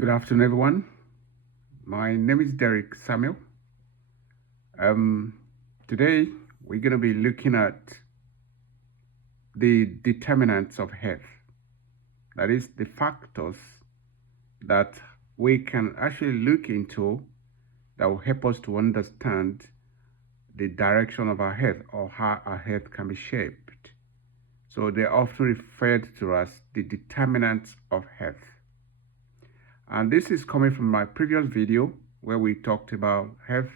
Good afternoon, everyone. My name is Derek Samuel. Today, we're going to be looking at the determinants of health. That is, the factors that we can actually look into that will help us to understand the direction of our health or how our health can be shaped. So they're often referred to as the determinants of health. And this is coming from my previous video where we talked about health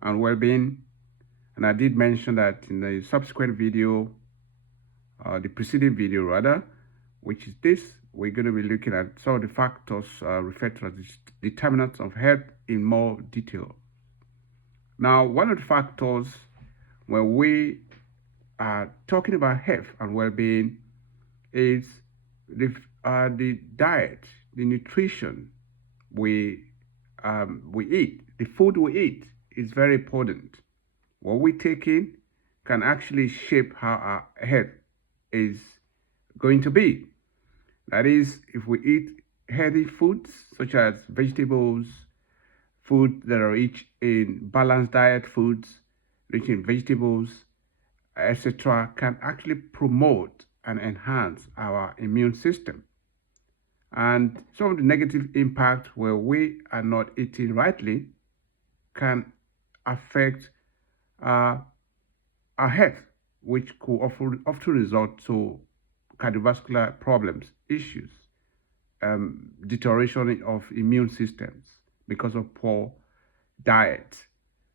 and well-being. And I did mention that in the subsequent video, the preceding video rather, which is this, we're going to be looking at some of the factors referred to as determinants of health in more detail. Now, one of the factors when we are talking about health and well-being is the diet, the nutrition we eat. The food we eat is very important. What we take in can actually shape how our health is going to be. That is, if we eat healthy foods such as vegetables, food that are rich in balanced diet foods, rich in vegetables, etc., can actually promote and enhance our immune system. And some of the negative impact where we are not eating rightly can affect our health, which could often result to cardiovascular problems, issues, deterioration of immune systems because of poor diet.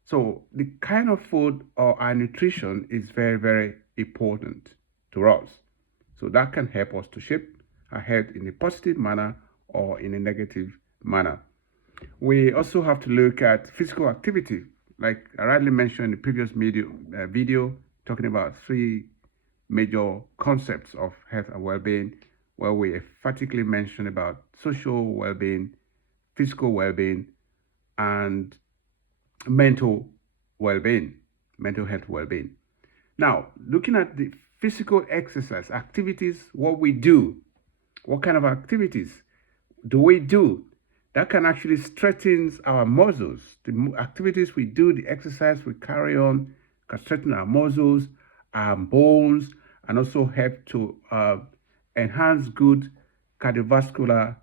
So the kind of food or our nutrition is very, very important to us. So that can help us to shape our health in a positive manner or in a negative manner. We also have to look at physical activity, like I rightly mentioned in the previous video talking about three major concepts of health and well-being, where we emphatically mentioned about social well-being, physical well-being, and mental well-being, mental health well-being. Now, looking at the physical exercise activities, what we do, what kind of activities do we do that can actually strengthen our muscles? The activities we do, the exercise we carry on, can strengthen our muscles, our bones, and also help to enhance good cardiovascular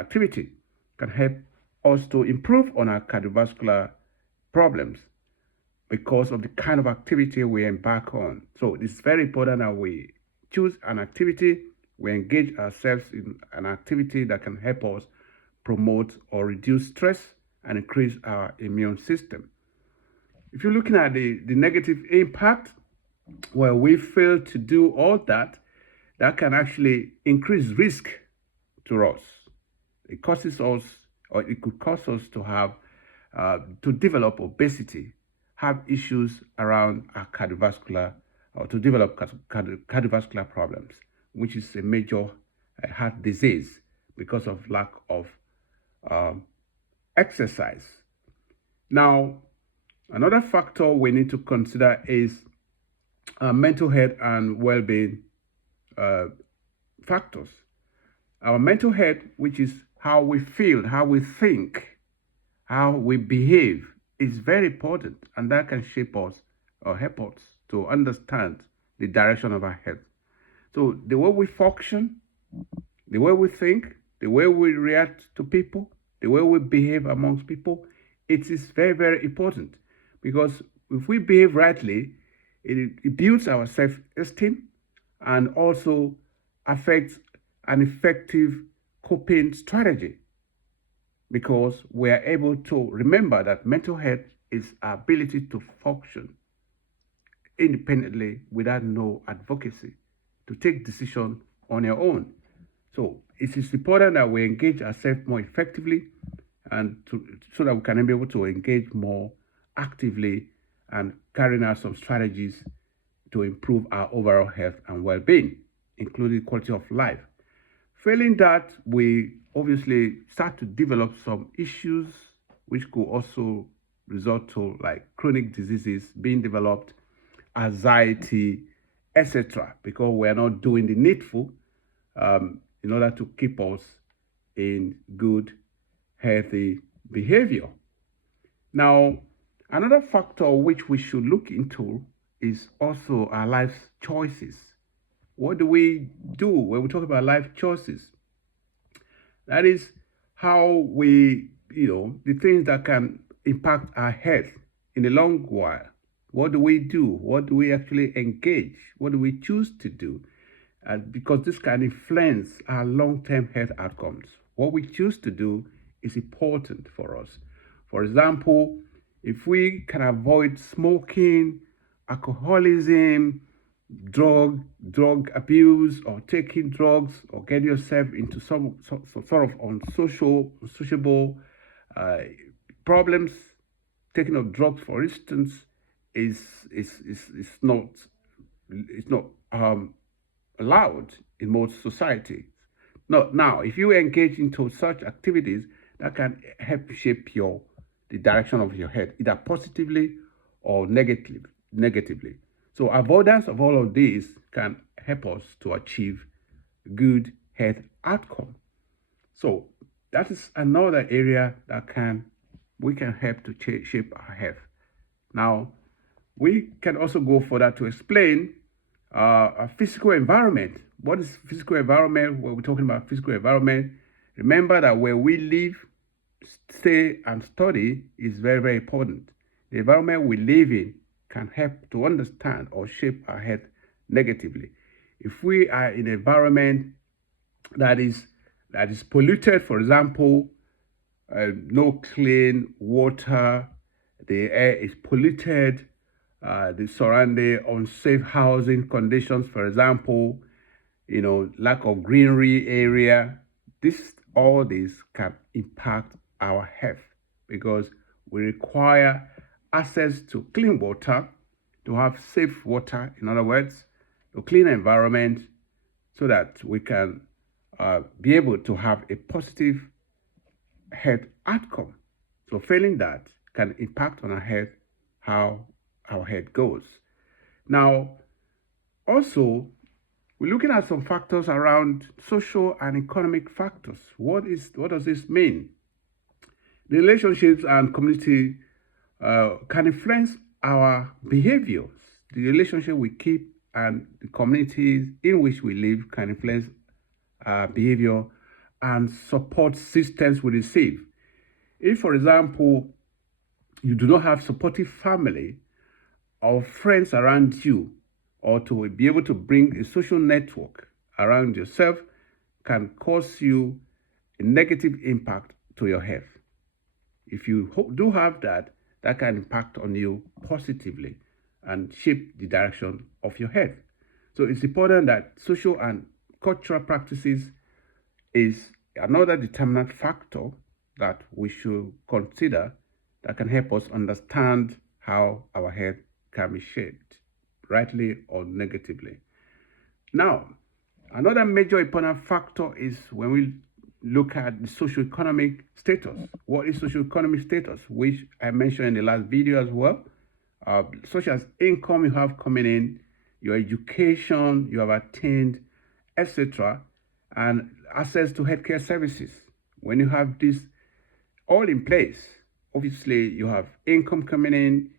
activity. Can help us to improve on our cardiovascular problems because of the kind of activity we embark on. So it's very important that we choose an activity, we engage ourselves in an activity that can help us promote or reduce stress and increase our immune system. If you're looking at the negative impact, where we fail to do all that, that can actually increase risk to us. It causes us, or it could cause us to have, to develop obesity, have issues around our cardiovascular, or to develop cardiovascular problems, which is a major heart disease because of lack of exercise. Now, another factor we need to consider is mental health and well-being factors. Our mental health, which is how we feel, how we think, how we behave, is very important, and that can shape us or help us to understand the direction of our health. So the way we function, the way we think, the way we react to people, the way we behave amongst people, it is very, very important, because if we behave rightly, it builds our self-esteem and also affects an effective coping strategy, because we are able to remember that mental health is our ability to function independently without no advocacy, to take decisions on your own. So it is important that we engage ourselves more effectively and so that we can be able to engage more actively and carrying out some strategies to improve our overall health and well-being, including quality of life. Failing that, we obviously start to develop some issues which could also result to like chronic diseases being developed, anxiety, etc., because we're not doing the needful in order to keep us in good, healthy behavior. Now, another factor which we should look into is also our life choices. What do we do when we talk about life choices? That is how we, the things that can impact our health in the long while. What do we do? What do we actually engage? What do we choose to do? Because this can influence our long-term health outcomes. What we choose to do is important for us. For example, if we can avoid smoking, alcoholism, drug abuse, or taking drugs, or get yourself into some sort of unsociable problems, taking of drugs, for instance, is not allowed in most societies. Now, if you engage into such activities, that can help shape the direction of your head, either positively or negatively. So avoidance of all of these can help us to achieve good health outcome. So that is another area that we can help to shape our health. Now, we can also go further to explain a physical environment. What is physical environment? When we're talking about physical environment, remember that where we live, stay, and study is very, very important. The environment we live in can help to understand or shape our health negatively. If we are in an environment that is polluted, for example, no clean water, the air is polluted, the surrounding unsafe housing conditions, for example, lack of greenery area, all this can impact our health because we require access to clean water, to have safe water, in other words, to clean environment so that we can be able to have a positive health outcome. So failing that can impact on our health, how our health goes. Now, also, we're looking at some factors around social and economic factors. What does this mean? The relationships and community can influence our behaviors. The relationship we keep and the communities in which we live can influence our behavior and support systems we receive. If, for example, you do not have supportive family or friends around you, or to be able to bring a social network around yourself, can cause you a negative impact to your health. If you do have that, that can impact on you positively and shape the direction of your health. So it's important that social and cultural practices is another determinant factor that we should consider that can help us understand how our health can be shaped, rightly or negatively. Now, another major important factor is when we look at the socioeconomic status. What is socioeconomic status? Which I mentioned in the last video as well, such as income you have coming in, your education you have attained, etc., and access to healthcare services. When you have this all in place, obviously you have income coming in,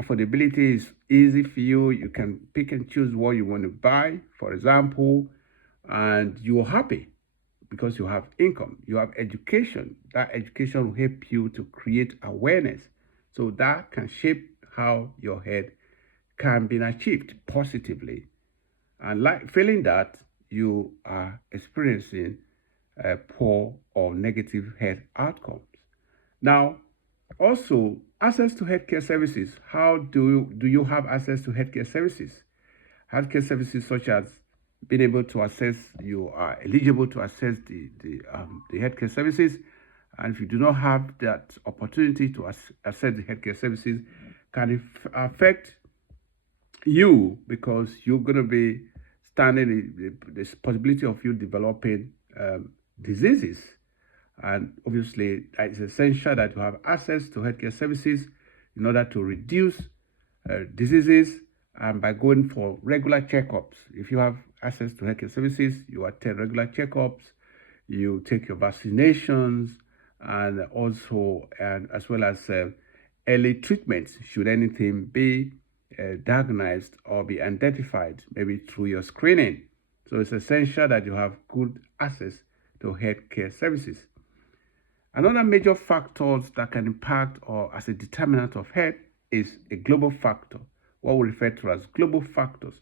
affordability is easy for you. You can pick and choose what you want to buy, for example, and you're happy because you have income. You have education. That education will help you to create awareness. So that can shape how your health can be achieved positively. And failing that, you are experiencing poor or negative health outcomes. Now, also, access to healthcare services. How do you have access to healthcare services? Healthcare services such as being able to access, you are eligible to access the healthcare services. And if you do not have that opportunity to access the healthcare services, can affect you because you're going to be standing this possibility of you developing diseases. And obviously, it's essential that you have access to healthcare services in order to reduce diseases and by going for regular checkups. If you have access to healthcare services, you attend regular checkups, you take your vaccinations, and also, and as well as early treatments should anything be diagnosed or be identified, maybe through your screening. So it's essential that you have good access to healthcare services. Another major factor that can impact or as a determinant of health is a global factor, what we refer to as global factors.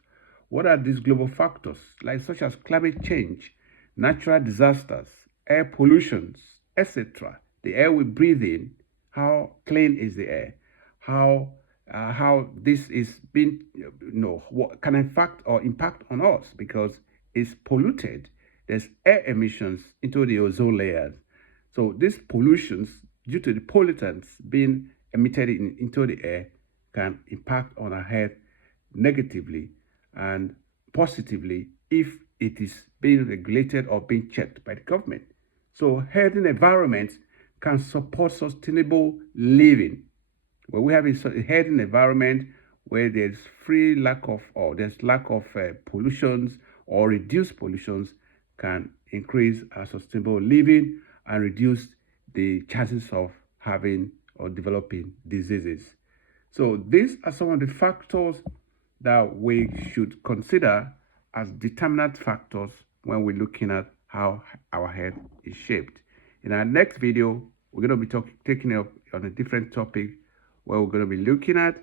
What are these global factors? Like such as climate change, natural disasters, air pollutions, etc. The air we breathe in, how clean is the air? How this is being, what can impact on us because it's polluted. There's air emissions into the ozone layers. So these pollutions, due to the pollutants being emitted into the air, can impact on our health negatively and positively if it is being regulated or being checked by the government. So healthy environments can support sustainable living. When we have a healthy environment where there's lack of pollutions or reduced pollutions, can increase our sustainable living and reduce the chances of having or developing diseases. So these are some of the factors that we should consider as determinant factors when we're looking at how our health is shaped. In our next video, we're going to be taking up on a different topic where we're going to be looking at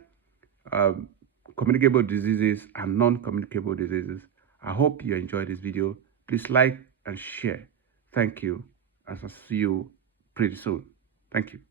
communicable diseases and non-communicable diseases. I hope you enjoyed this video. Please like and share. Thank you, and I'll see you pretty soon. Thank you.